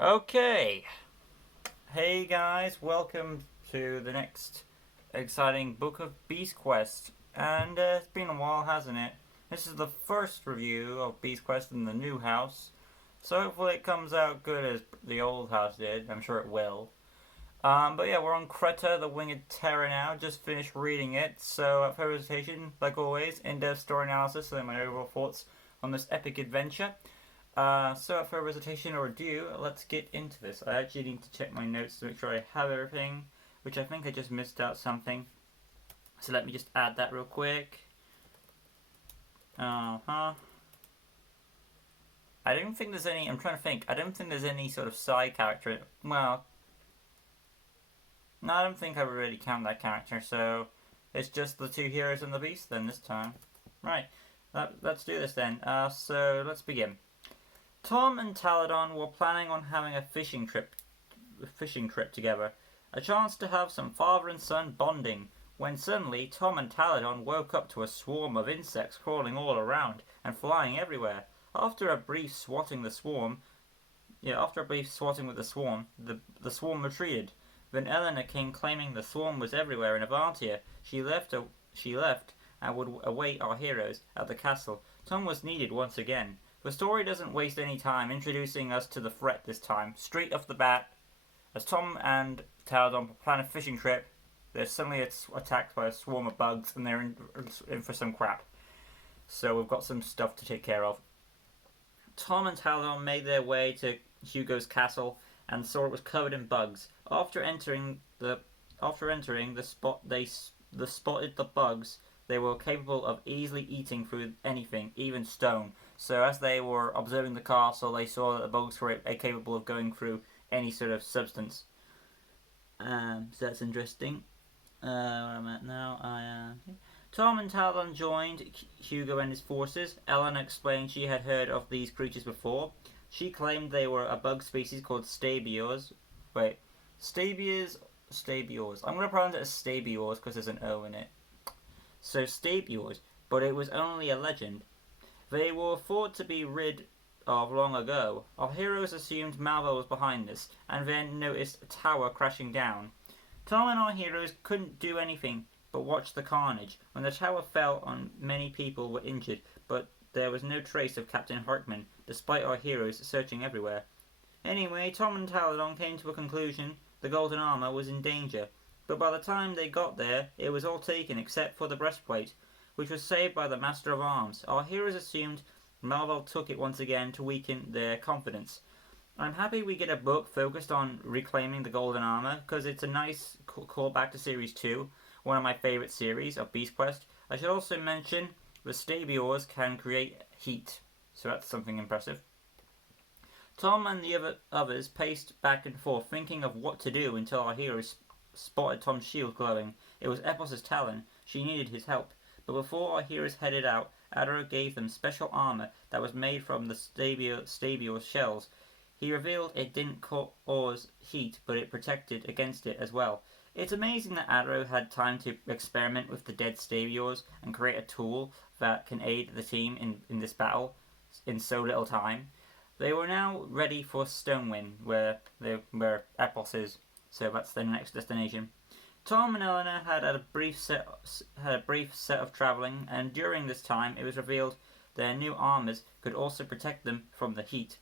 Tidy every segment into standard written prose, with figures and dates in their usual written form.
Okay. Hey guys, welcome to the next exciting book of Beast Quest. And it's been a while, hasn't it? This is the first review of Beast Quest in the new house. So hopefully it comes out good as the old house did. I'm sure it will. But yeah, we're on Creta, the Winged Terror now. Just finished reading it. So, without further hesitation, like always, in-depth story analysis and my overall thoughts on this epic adventure. So without further hesitation or ado, let's get into this. I actually need to check my notes to make sure I have everything, which I think I just missed out something. So let me just add that real quick. I don't think there's any. I'm trying to think. I don't think there's any sort of side character. Well, no, I don't think I would really count that character. So it's just the two heroes and the beast then this time. Right. Let's do this then. So let's begin. Tom and Taladon were planning on having a fishing trip together, a chance to have some father and son bonding, when suddenly Tom and Taladon woke up to a swarm of insects crawling all around and flying everywhere. After a brief swatting with the swarm, the swarm retreated. Then Eleanor came claiming the swarm was everywhere in Avantia. She left and would await our heroes at the castle. Tom was needed once again. The story doesn't waste any time introducing us to the threat this time. Straight off the bat, as Tom and Taladon plan a fishing trip, they're suddenly attacked by a swarm of bugs and they're in for some crap. So we've got some stuff to take care of. Tom and Taladon made their way to Hugo's castle and saw it was covered in bugs. After entering the spot, they spotted the bugs. They were capable of easily eating through anything, even stone. So as they were observing the castle, they saw that the bugs were capable of going through any sort of substance. So that's interesting. Where I'm at now, Tom and Talon joined Hugo and his forces. Eleanor explained she had heard of these creatures before. She claimed they were a bug species called stabiors. Wait, stabiors. I'm going to pronounce it as stabiors because there's an O in it. So stabiors, but it was only a legend. They were thought to be rid of long ago. Our heroes assumed Malvo was behind this, and then noticed a tower crashing down. Tom and our heroes couldn't do anything but watch the carnage. When the tower fell on, many people were injured, but there was no trace of Captain Hartman, despite our heroes searching everywhere. Anyway, Tom and Taladon came to a conclusion: the golden armor was in danger. But by the time they got there, it was all taken except for the breastplate, which was saved by the Master of Arms. Our heroes assumed Malvo took it once again to weaken their confidence. I'm happy we get a book focused on reclaiming the golden armor, because it's a nice callback to Series 2, one of my favourite series of Beast Quest. I should also mention the Stabiors can create heat, so that's something impressive. Tom and the others paced back and forth, thinking of what to do until our heroes spotted Tom's shield glowing. It was Epos's talon. She needed his help. But before our heroes headed out, Adaro gave them special armor that was made from the Stabior shells. He revealed it didn't cause heat, but it protected against it as well. It's amazing that Adaro had time to experiment with the dead Stabiors and create a tool that can aid the team in this battle in so little time. They were now ready for Stonewind, where Epos is. So that's their next destination. Tom and Eleanor had a brief set of travelling, and during this time it was revealed their new armours could also protect them from the heat.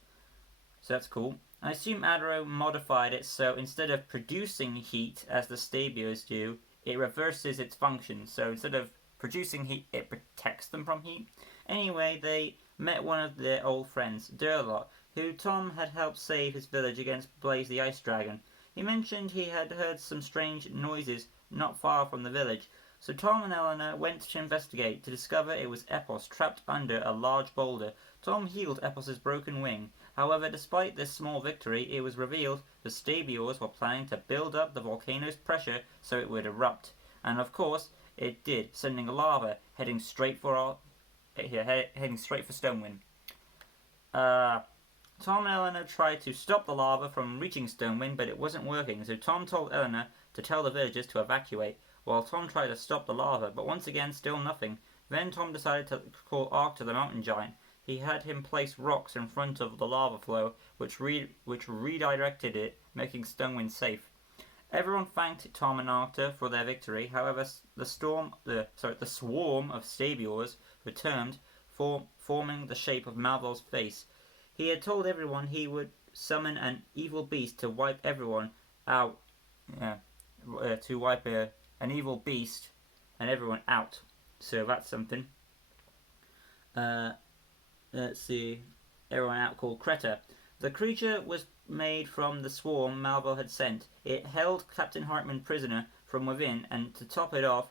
So that's cool. I assume Adaro modified it so instead of producing heat as the Stabios do, it reverses its function. So instead of producing heat, it protects them from heat. Anyway, they met one of their old friends, Durlot, who Tom had helped save his village against Blaze the Ice Dragon. He mentioned he had heard some strange noises not far from the village, so Tom and Eleanor went to investigate to discover it was Epos trapped under a large boulder. Tom healed Epos's broken wing. However, despite this small victory, it was revealed the Stabiors were planning to build up the volcano's pressure so it would erupt. And of course, it did, sending lava heading straight for Stonewind. Tom and Eleanor tried to stop the lava from reaching Stonewind, but it wasn't working, so Tom told Eleanor to tell the villagers to evacuate, while Tom tried to stop the lava, but once again still nothing. Then Tom decided to call Ark to the mountain giant. he had him place rocks in front of the lava flow, which redirected it, making Stonewind safe. Everyone thanked Tom and Arthur for their victory. However, the swarm of Stabiors returned, forming the shape of Malvol's face. He had told everyone he would summon an evil beast to wipe everyone out. To wipe an evil beast and everyone out. So that's something. Let's see. Everyone out called Creta. The creature was made from the swarm Malvo had sent. It held Captain Hartman prisoner from within, and to top it off,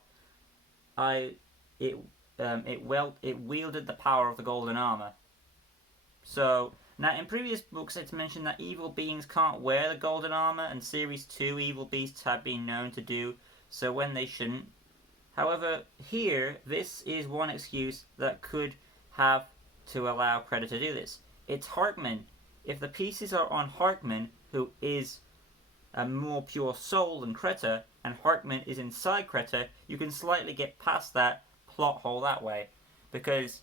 it wielded the power of the golden armor. So now, in previous books, it's mentioned that evil beings can't wear the golden armor, and Series 2 evil beasts have been known to do so when they shouldn't. However, here, this is one excuse that could have to allow Creta to do this. It's Hartman. If the pieces are on Hartman, who is a more pure soul than Creta, and Hartman is inside Creta, you can slightly get past that plot hole that way. Because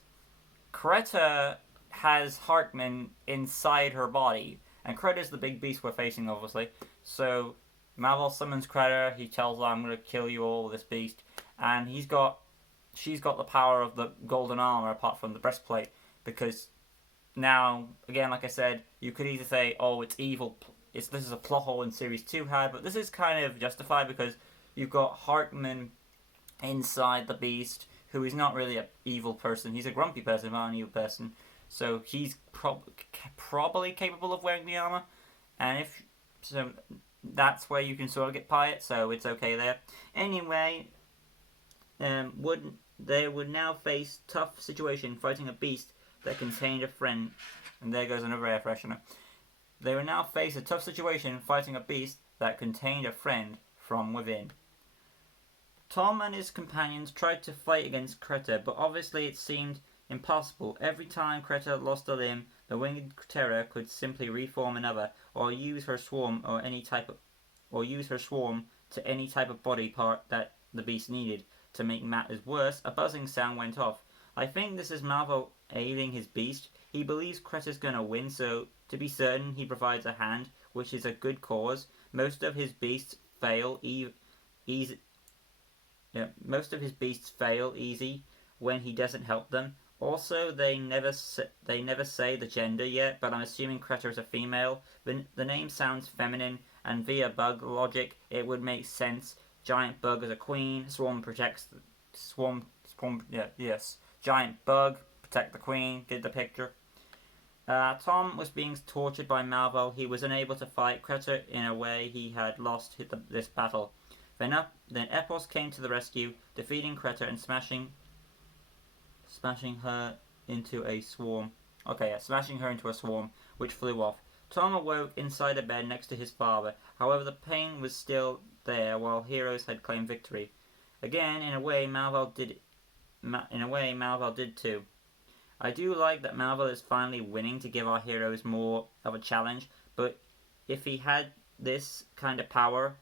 Creta has Hartman inside her body, and Creta's the big beast we're facing, obviously. So Malvol summons Creta. He tells her, "I'm going to kill you all with this beast," and she's got the power of the golden armor apart from the breastplate. Because now, again, like I said, you could either say, "Oh, it's evil." This is a plot hole in Series 2 had, but this is kind of justified because you've got Hartman inside the beast, who is not really an evil person. He's a grumpy person, not an evil person. So he's probably capable of wearing the armor, and that's where you can sort of get by it. So it's okay there. Anyway, they would now face tough situation fighting a beast that contained a friend. And there goes another air freshener. They would now face a tough situation fighting a beast that contained a friend from within. Tom and his companions tried to fight against Creta, but obviously it seemed impossible. Every time Creta lost a limb, the winged terror could simply reform another, or use her swarm to any type of body part that the beast needed. To make matters worse, a buzzing sound went off. I think this is Malvo aiding his beast. He believes Creta's gonna win, so to be certain, he provides a hand, which is a good cause. Most of his beasts fail easy when he doesn't help them. Also, they never say the gender yet, but I'm assuming Creta is a female. The name sounds feminine, and via bug logic, it would make sense. Giant bug as a queen. Swarm protects the swarm. Yes. Giant bug protect the queen. Get the picture. Tom was being tortured by Malvo. He was unable to fight Creta in a way he had lost this battle. Then Epos came to the rescue, defeating Creta and smashing her into a swarm. Smashing her into a swarm, which flew off. Tom awoke inside a bed next to his father. However, the pain was still there, while heroes had claimed victory. Again, in a way, Malvo did too. I do like that Malvo is finally winning to give our heroes more of a challenge, but if he had this kind of power,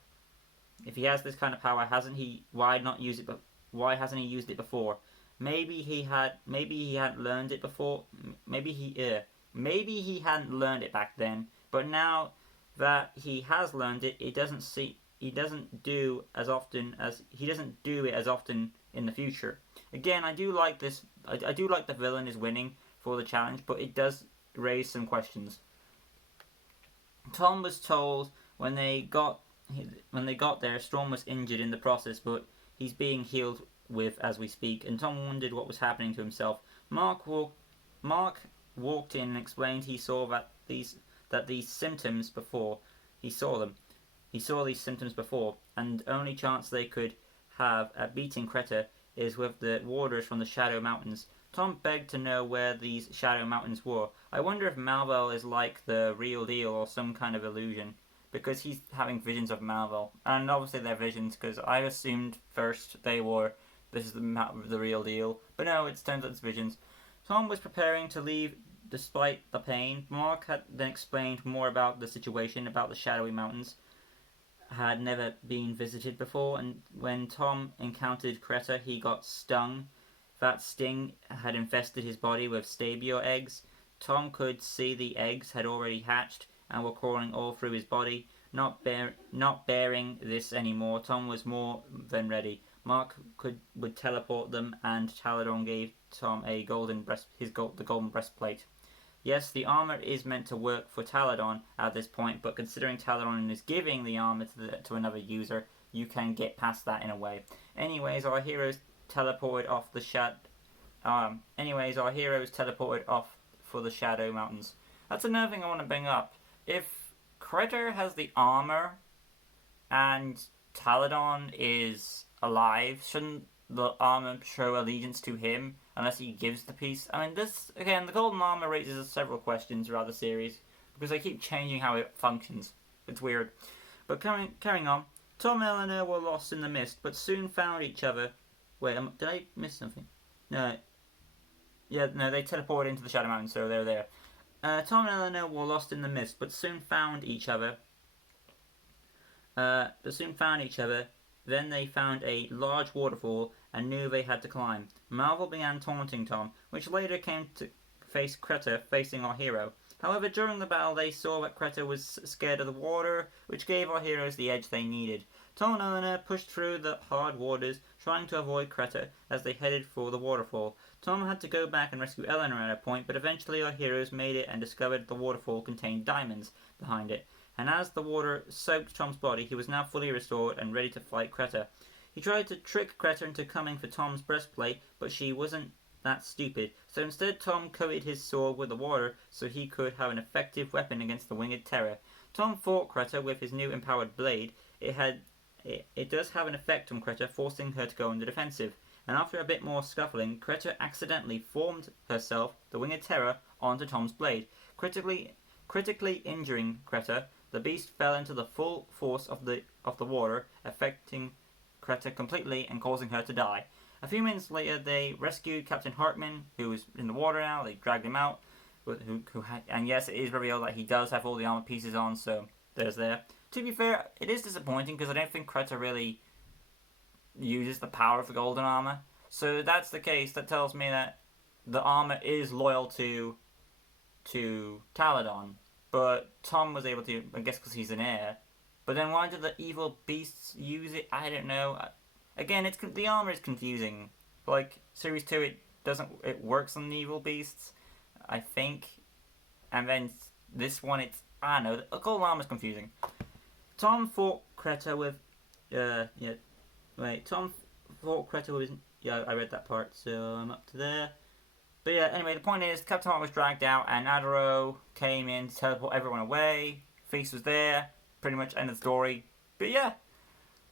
hasn't he? Why not use it? But why hasn't he used it before? Maybe he hadn't learned it before. Maybe he hadn't learned it back then. But now that he has learned it, he doesn't do it as often in the future. Again, I do like this. I do like the villain is winning for the challenge, but it does raise some questions. Tom was told when they got there, Storm was injured in the process, but he's being healed as we speak, and Tom wondered what was happening to himself. Mark walked in and explained he saw these symptoms before. He saw these symptoms before, and only chance they could have at beating Creta is with the warders from the Shadow Mountains. Tom begged to know where these Shadow Mountains were. I wonder if Malvo is like the real deal or some kind of illusion, because he's having visions of Malvo. And obviously they're visions, because I assumed first this is the real deal. But no, it turns out it's visions. Tom was preparing to leave despite the pain. Mark had then explained more about the situation, about the Shadowy Mountains. Had never been visited before, and when Tom encountered Creta, he got stung. that sting had infested his body with stabio eggs. Tom could see the eggs had already hatched and were crawling all through his body. Not bearing this anymore, Tom was more than ready. Mark would teleport them, and Taladon gave Tom the golden breastplate. Yes, the armor is meant to work for Taladon at this point, but considering Taladon is giving the armor to another user, you can get past that in a way. Anyways, our heroes teleported off for the Shadow Mountains. That's another thing I want to bring up. If Creta has the armor and Taladon is alive, shouldn't the armor show allegiance to him unless he gives the piece? I mean, this, again, the golden armor raises several questions throughout the series because they keep changing how it functions. It's weird. But carrying on, Tom and Eleanor were lost in the mist, but soon found each other. Wait, did I miss something? No. Yeah, no, they teleported into the Shadow Mountains, so they're there. Tom and Eleanor were lost in the mist, but soon found each other. Then they found a large waterfall and knew they had to climb. Marvel began taunting Tom, which later came to face Creta facing our hero. However, during the battle they saw that Creta was scared of the water, which gave our heroes the edge they needed. Tom and Eleanor pushed through the hard waters, trying to avoid Creta as they headed for the waterfall. Tom had to go back and rescue Eleanor at a point, but eventually our heroes made it and discovered the waterfall contained diamonds behind it. And as the water soaked Tom's body, he was now fully restored and ready to fight Creta. He tried to trick Creta into coming for Tom's breastplate, but she wasn't that stupid. So instead, Tom coated his sword with the water so he could have an effective weapon against the winged terror. Tom fought Creta with his new empowered blade. It does have an effect on Creta, forcing her to go on the defensive. And after a bit more scuffling, Creta accidentally formed herself, the winged terror, onto Tom's blade. Critically injuring Creta, the beast fell into the full force of the water, affecting Creta completely and causing her to die. A few minutes later, they rescued Captain Hartman, who was in the water now. They dragged him out. And yes, it is revealed that he does have all the armor pieces on, so there's there. To be fair, it is disappointing because I don't think Creta really uses the power of the golden armor. So if that's the case, that tells me that the armor is loyal to Taladon. But Tom was able to, I guess because he's an heir. But then why did the evil beasts use it? I don't know. Again, the armor is confusing. Like, Series 2, it works on the evil beasts, I think. And then this one, I don't know, the golden armor is confusing. Tom fought Creta with, Tom fought Creta with, I read that part, so I'm up to there. But yeah, anyway, the point is, Captain Mark was dragged out, and Adaro came in to teleport everyone away. Feast was there, pretty much end of the story. But yeah,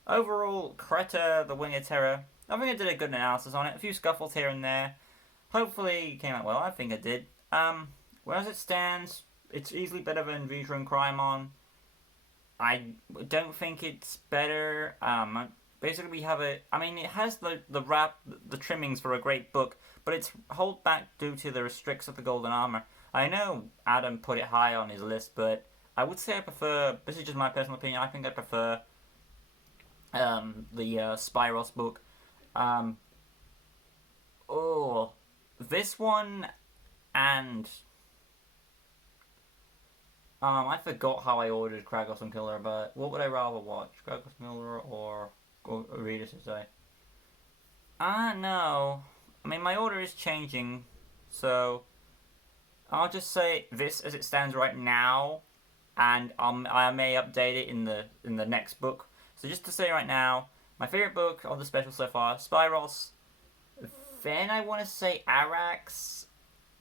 overall, Creta, the Winged Terror, I think I did a good analysis on it. A few scuffles here and there. Hopefully it came out well, I think I did. As it stands, it's easily better than Vitra and Crymon. I don't think it's better. Basically, we have it has the trimmings for a great book, but it's held back due to the restricts of the golden armor. I know Adam put it high on his list, but I would say I prefer. This is just my personal opinion. I think I prefer the Spyros book. This one and. I forgot how I ordered Kragos and Killer, but what would I rather watch? Kragos and Killer or read it to say? I don't know. I mean, my order is changing, so I'll just say this as it stands right now, and I may update it in the next book. So just to say right now, my favorite book of the special so far, Spyros. Then I want to say Arax.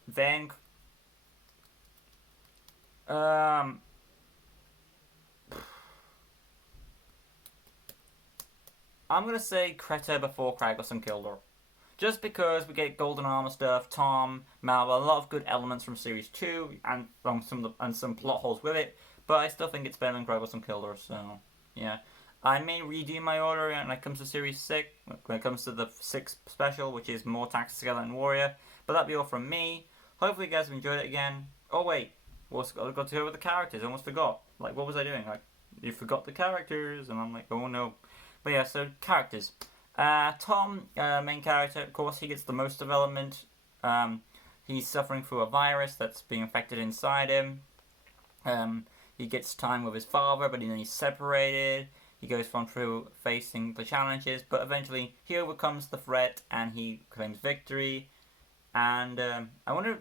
Then. I'm gonna say Creta before Kragos and Kildor. Just because we get golden armor stuff, Tom, Malva, a lot of good elements from Series 2, and some plot holes with it, but I still think it's better than Kragos and Kildor, so, yeah. I may redo my order when it comes to Series 6, when it comes to the 6th special, which is more Tax Skeleton Warrior, but that'll be all from me. Hopefully you guys have enjoyed it again. Oh wait, I got to go with the characters. I almost forgot. Like, what was I doing? Like, you forgot the characters, and I'm like, oh no. But yeah, so characters. Tom, main character, of course, he gets the most development. Um, he's suffering through a virus that's being infected inside him. He gets time with his father, but then he's separated. He goes from through facing the challenges, but eventually he overcomes the threat and he claims victory. And I wonder,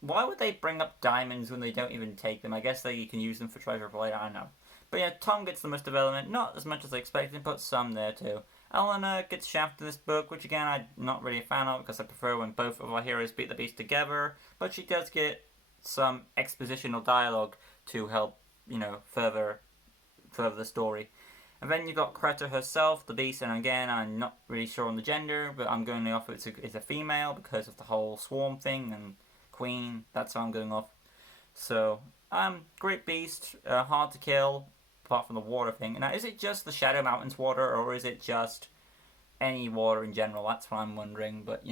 why would they bring up diamonds when they don't even take them? I guess they can use them for treasure later. I don't know. But yeah, Tom gets the most development, not as much as I expected, but some there too. Eleanor gets shafted in this book, which again I'm not really a fan of because I prefer when both of our heroes beat the beast together. But she does get some expositional dialogue to help, further the story. And then you've got Creta herself, the beast, and again, I'm not really sure on the gender, but I'm going off it's a female because of the whole swarm thing and queen. That's how I'm going off. So, great beast, hard to kill, apart from the water thing. Now, is it just the Shadow Mountains water, or is it just any water in general? That's what I'm wondering, but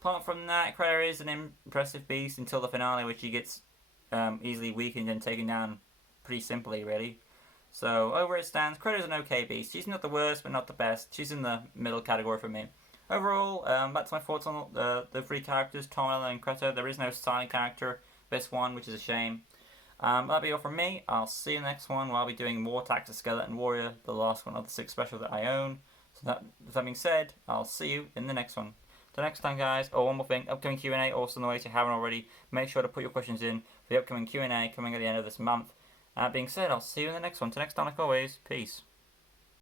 Apart from that, Creta is an impressive beast until the finale, which he gets easily weakened and taken down pretty simply, really. So, over it stands, Creta's an okay beast. She's not the worst, but not the best. She's in the middle category for me. Overall, that's my thoughts on the three characters, Tom, Ella, and Creta. There is no side character, this one, which is a shame. That'll be all from me. I'll see you in the next one where I'll be doing War Tactics Skeleton Warrior, the last one of the 6 special that I own. So with that being said, I'll see you in the next one. Till next time, guys. Oh, one more thing, upcoming Q&A, also in the way if you haven't already, make sure to put your questions in for the upcoming Q&A coming at the end of this month. That being said, I'll see you in the next one. Till next time, like always, peace.